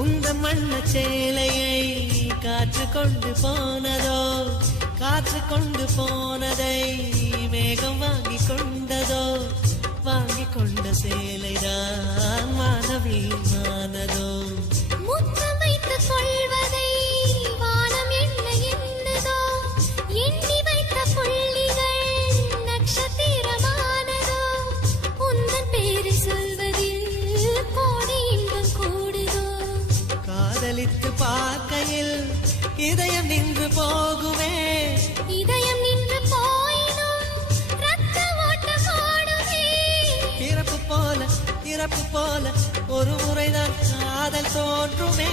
உந்த மண்ண சேலையை காற்று கொண்டு போனதோ, காற்று கொண்டு போனதை மேகம் வாங்கி கொண்டதோ, வாங்கி கொண்ட சேலைதான் மானவீமானதோ. முத்தமைத்துக் கொள்வதை வானம் என்ன எண்ணுதோ, எண்ணி வைத்த புள்ளிகள் நட்சத்திரமானதோ, உந்தன் பேரை சொல்வதில் கோடி இன்பம் கூடுதோ. காதலித்து பார்க்கையில் இதயம் நின்று போகுமே, இதயம் நின்று போயினும் ரத்த ஓட்டம் ஓடுமே. இறப்பு போல ஒரு முறைதான் காதல் தோன்றுமே.